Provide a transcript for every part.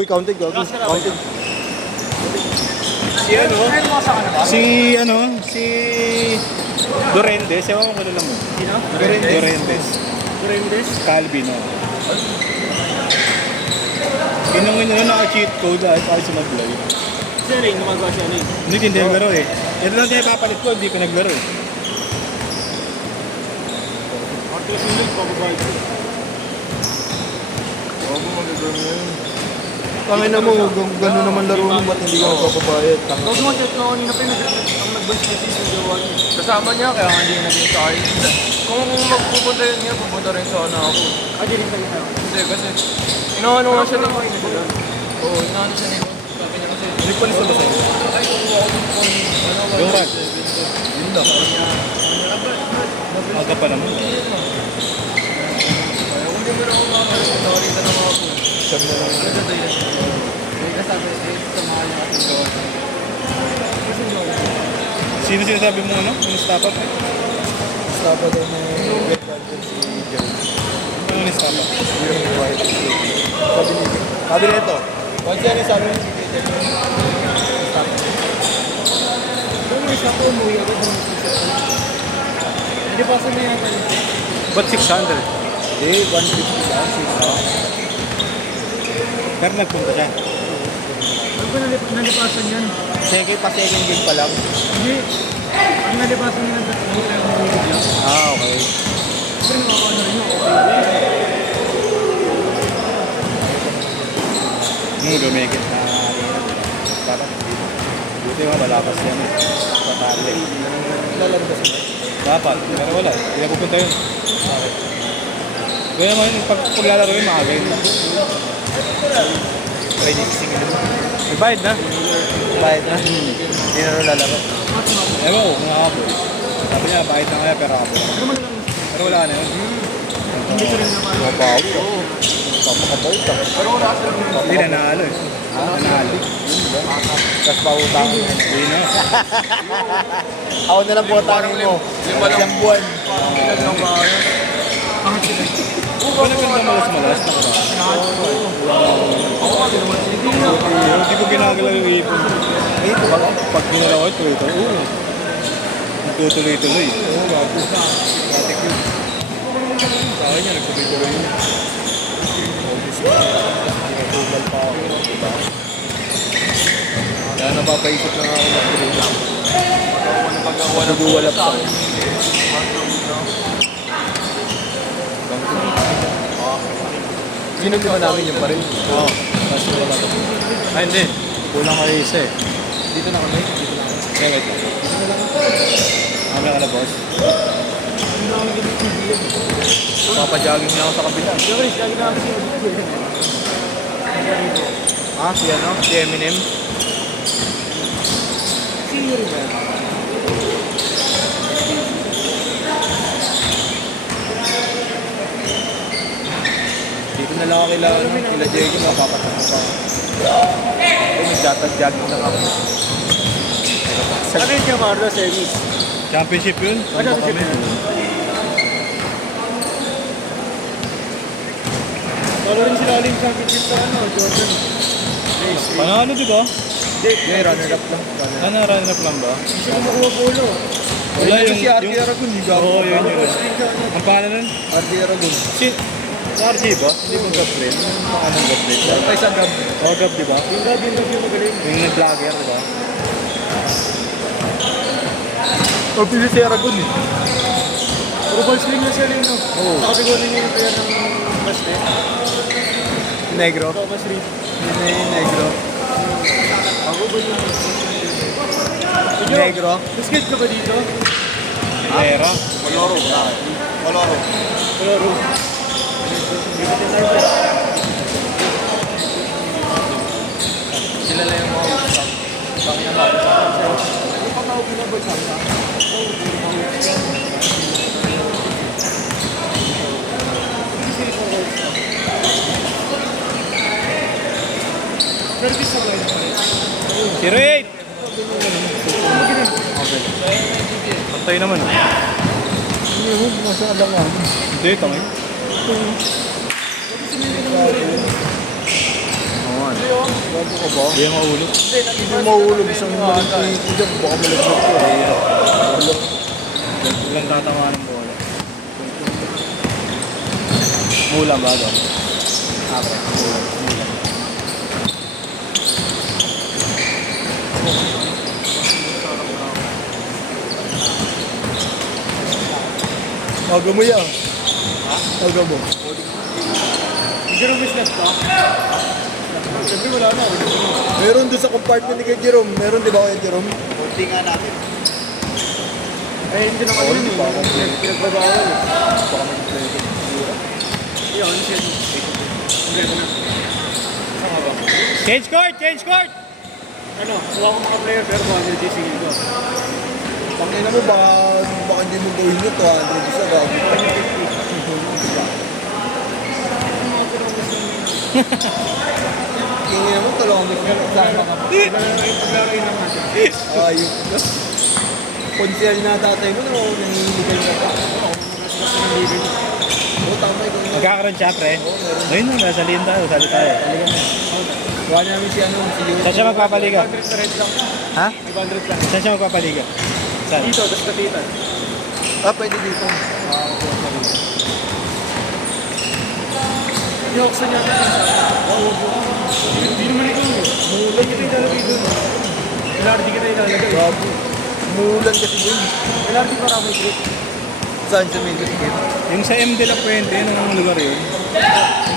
Uy, counted, gago. Counted. Si Dorendes, ewan ko lang mo. Sino? Dorendes. Dorendes? Calvin, oh. Inong naka-cheat code at ay sumablay. Siya rin, gumagawa siya rin. Hindi naglaro eh. Ito lang din ipapalit ko, hindi ko naglaro eh. Arthur Sindig, pababayad ko. Gago, magagano yun. Tangin na mo, gano'n naman laro mo, ba't hindi ka magpapabayad? Huwag mo chat ko kanina pa ang nag-voice message ng jowa niya. Kasama niya, kaya nga hindi naging sa akin. Kung magpupunta yun niya, pupunta rin sana ako. Ah, di rin tayo tayo. Hindi, kasi inaano nga siya nito. Oo, inaano siya nito. Sabi niya kasi, Hindi ko nisa ba sa'yo? ay, kung ako ano, Yung rag. yun lang. Aga pa naman. Kung di mo na ako makakalit, sorry ka na mga po. Siyam na lang. Ano sa tayo? May kasabi, sa mga niya kasi gawa. Sino sinasabi mo ano? Stop up? Stapa daw na yung Red Bandit si Jerry. Ano ni stop up? Yung white. Sabi nito. Once yan yung sabi mo si Peter. Kung may isa ko, umuwi agad ng hindi pa sa may yata yun. Ba't 600? Eh, 150 lang. Pero nagpunta siya. Ano ba nalipasan yan? Second game pa lang. Hindi. Ang nalipasan yan, umuwi lang umuwi lang. Ah, okay. Pero makakano rin yun, okay. Gumigit na parang dito. Buti nga malakas yan eh. Patali. Lalaro ba sila? Dapat, pero wala. Hindi na pupunta yun. Kaya naman, pag lalaro yun, maaga yun. Pwede kising nila. May bayad na. Bayad na. Hindi na rin lalaro. Ewan ko, kung ako. Sabi niya, bayad na kaya pero ako. Pero wala na yun. Hindi ko rin naman. Mabaw ka. Papakabaw ka. Pero wala silang Hindi na nanalo eh. Nanalo. Tapos pautang. Hindi na. Ako na lang po tangin mo. lima lang. Isang buwan. ilan lang ba yun? Wala ka naman malas-malas na ka. Hindi ko ginagalaw yung ipon. Ay, ito ba? Pag ginalaw ito, oo. Nagtutuloy-tuloy. Oo, bago. Matik yun. Sa akin niya, nagtuloy-tuloy yun. Pinatugal pa ako. Diba? Kaya napapaisip na ako mag-tuloy lang. Nag-uwalap pa. Ginagawa namin yun pa rin. Oo. Tapos wala ka. Ay, hindi. Kulang kayo isa eh. Dito na kami. Dito na kami. Kaya wait lang. Ano ka na, boss? Papajogging na ako sa kabila. Joris, lagi na kasi Ah, si ano? Si Eminem. si Yuri ba? Dito na lang ako kila Diego. Mapapatapos ako. Ay, nagtatag-jogging lang ako. Ano yung Camargo service? Championship yun? Ano yung championship? Wala rin sila aling championship sa ano, Jordan. Panalo, di ba? Hindi, runner-up lang. Runner-up. Ano, run-up lang ba? Hindi siya kumukuha polo. Wala yung... Si RD Aragon, hindi gago. Oo, yun yun. Ang pangalan nun? RD Aragon. Si RJ ba? Hindi mo Gabriel? Yung pangalan Gabriel? Ay, isang gab. Oo, Gab, di ba? Yung gabi yung magaling. Yung nag-vlogger, di ba? O, pili si Aragon eh. Puro ball sling na siya rin, no? Oo. Sabi ko niya yung player ng Baste. Negro. Thomas Reed. Yun na yung negro. Ako ba yung... Negro. Biscuit ka ba dito? Pera. Coloro. Coloro. Coloro. Sila lang yung mga usap. Pangina mo. Ano pa tawag mo ba sa Service ako yun. Si Raid! Pantay naman. Hindi mo, nasa alangan. Hindi, tangin. Oo nga. Bago ka ba? Hindi yung maulog. Hindi mahulog. Isang maling ko dyan. Baka malaglag ko. Walang tatamaan ng bola. Mula ba doon? Okay. Aga mo yan. Aga mo. Jerome is left ka? Siyempre wala na. Meron doon sa compartment ni kay Jerome. Meron di ba kay Jerome? Kunti nga natin. Eh, hindi naman yun eh. Pinagbabawal eh. Baka mag-play. Yun, siya. Okay na. Saan ka ba? Change court! Change court! Ano, kuha ko mga player pero kung ano sisingil ko. Pangina mo, baka hindi mo gawin nyo 200 isa gago. Kingin naman, tulungan mo siya. Sama ka. Paglaro yun naman. Ayok na. Konsyal na tatay mo, nangingiligay ka pa. Oo, tama ikaw na. Magkakaroon siya, pre. Ayun na, nasa liin tayo. Sali tayo. Kuha namin si ano, si Lewis. Saan siya magpapaliga? 500 sa red lang. Ha? 500 lang. Saan siya magpapaliga? Saan? Dito, tapos katitan. Ah, pwede dito. Yoksa niya ito. Hindi naman ikaw eh. Mulan kita ilalagay doon. LRD kita ilalagay. Grabe. Mulan kasi dun. LRD para may grip. Saan sa may ticket? Yung sa M. de la Puente, anong lugar yun?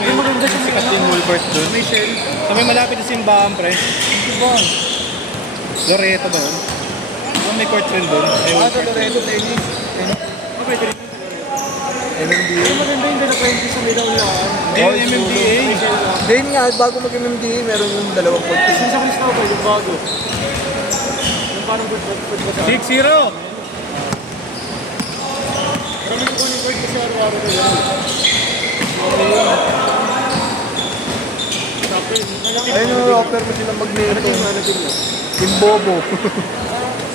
Yung maganda siya Sikat yung Wolbert doon. may shell. Sa may malapit na simbahan, pre. Diba? Loreto ba yun? May court rin doon. Ah, sa Loreto, tennis. Ah, pwede rin. MMDA. Yung maganda yung dala 20 sa middle lang. Hindi yung MMDA. Then nga, bago mag-MMDA, meron yung dalawang court. Yung sa Cristobal, yung bago. Yung parang good ba 6-0! Pero may kunin ko kasi araw-araw na yun. Ayun yung offer mo silang magneto. Managing niya. Timbobo.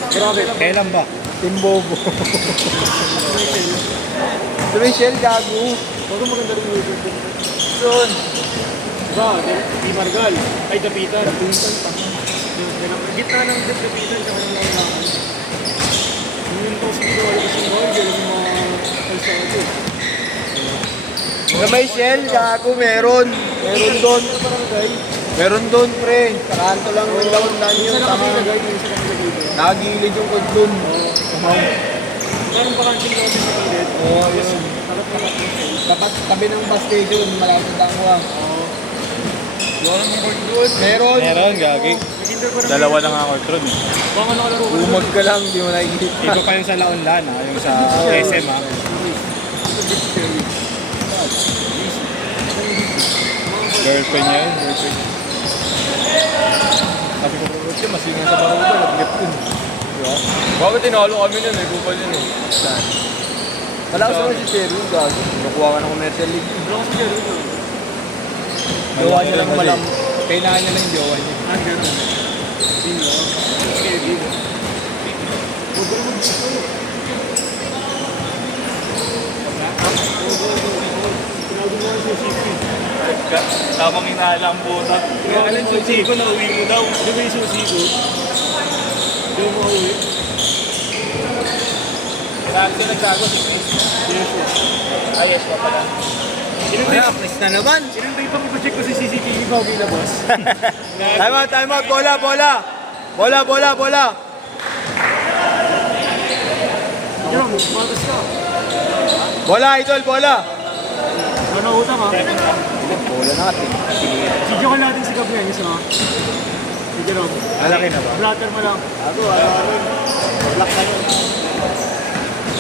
Grabe. Kailan ba? Timbobo. Sa Michelle, gago. Bago maganda rin yung YouTube. Doon. Diba? Di Margal. Ay, Dapitan. Dapitan pa. Gitna ng Dapitan tsaka ng mga naman. Yung toast ko wala kasi yung mga yung mga kalsado. Sa Michelle, gago, meron. Meron doon. Barangay. Meron doon, pre. Sa kanto lang yung lawan Isa yun. na kami nagay, isa na kami nagay. Nagilid yung kod doon. Parang pakanting ko sa gilid. Oo, yun. Tapat-tapat yung shell. Dapat tabi ng bus station, malapit ang kuha. Wala ng court doon. Meron. Meron, gagi. Nag-inter ko na. Dalawa na nga court ron. Baka nakalaro ko. Umag ka lang, di mo nakikita. Iba pa yung sa Laonlan, ha? Yung sa SM, ha? Girlfriend niya yun, girlfriend niya. Sabi ko, "Rote, masingan sa baro ko, nag-get yun." Diba? Bakit tinalo kami nun eh? Kupal yun eh. Saan? Wala ko sa si Cherry, gago. Nakuha ka ng commercial league. Wala ko sa Jerry doon. Jowa niya lang malam. Kailangan niya lang yung jowa niya. Ah, gano'n. Hindi lang. Okay, di ba? Huwag ka naman dito. Tinawag mo yung susi. Tamang inaala ang butat. Alam susi ko na uwi mo daw. Di ba yung susi ko? Di mo uwi. Saan ka nagtago si Chris? Ayos pa pala. Wala, please na naman. Sinantay pa check ko sa CCTV bago ilabas. Time out, bola, bola. Bola, bola, bola. Jerome, matas ka. Bola, idol, bola. Ano utang ha? Bola natin. Video ka natin si Gabriel, isa ha? Si Jerome. Malaki na ba? Blatter mo lang. Ako, black na yun.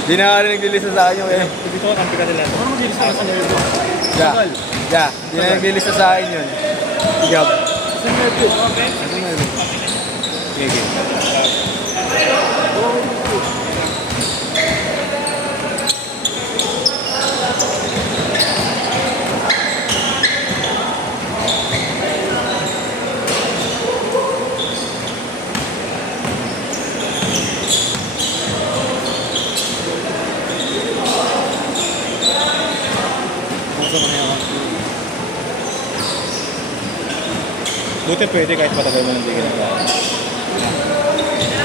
Di na ka rin naglilista sa akin yung eh. Dito, kampi ka nila. Ano mag-ilis na sa nilo? Ja, ja. Di na naglilista sa akin yun. Igab. Sa nilo. Sige. Buti pwede kahit patagal mo hindi ginagawa.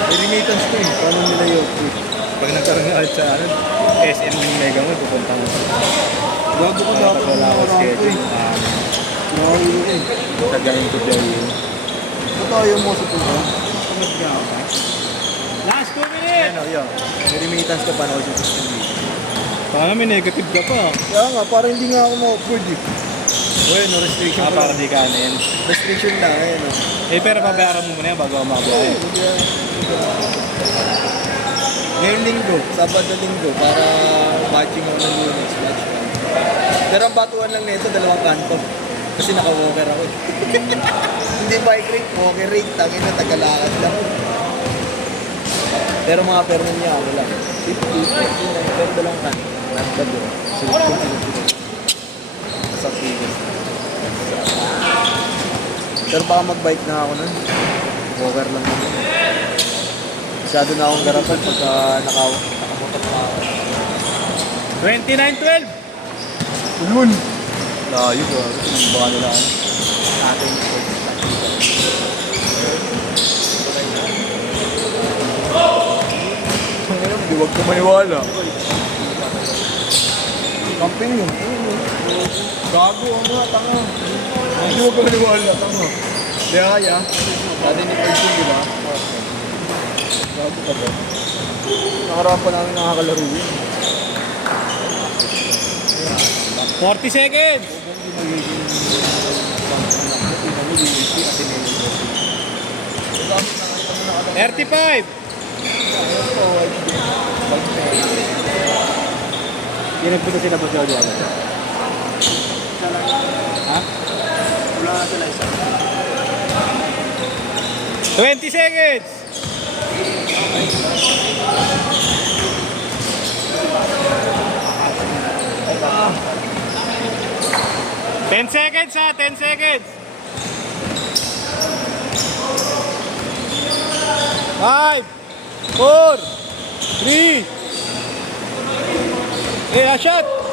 May remittance to eh. Paano nila yung food? Pag nagkaroon nga sa ano, SM Mega Mall, pupunta mo. Gago ko Kaya pag wala ako schedule, Nakahuli ko eh. tagayin ko daw yun. Ba't ayaw mo sa punta? Last 2 minutes! Ano, yun. May remittance ka pa na sa system dito. Baka may negative ka pa. Kaya nga, parang hindi nga ako ma-afford eh. Uy, no restriction pa Para lang. di ka ano yan. Restriction lang, eh, no? Eh, pero pabayaran mo muna yan bago ako makabuhay. Ngayong linggo, Sabado na linggo, para matching ako ng units, match ka. Pero ang batuan lang nito, 2 kanto. Kasi naka-walker ako eh. Hindi bike rate, walker rate. Tangin na, tagalakad lang. Pero mga perman niya, ako lang. 50, pero 2 kanto. Nasa doon. Sunod. Sa tigas. Pero baka mag-bike na ako nun. Walker lang naman. Masyado na akong garapan pagka nakamotor pa ako. 29-12! Ulun! Layo ba? Baka nila ako. Ating ngayon, di wag ka maniwala. Camping yun. Gago ang mga tanga. Di wag ka maniwala, tanga. Di kaya. Dati ni Pagsin, di ba? Gago ka ba? Nakaraan pa namin nakakalaro yun. 40 seconds! 35! Yung nagpunta sila ba sa Jowa? Ha? Wala na sila isa. 20 seconds! Ten seconds ha! 10 seconds! 5 4 3 shot!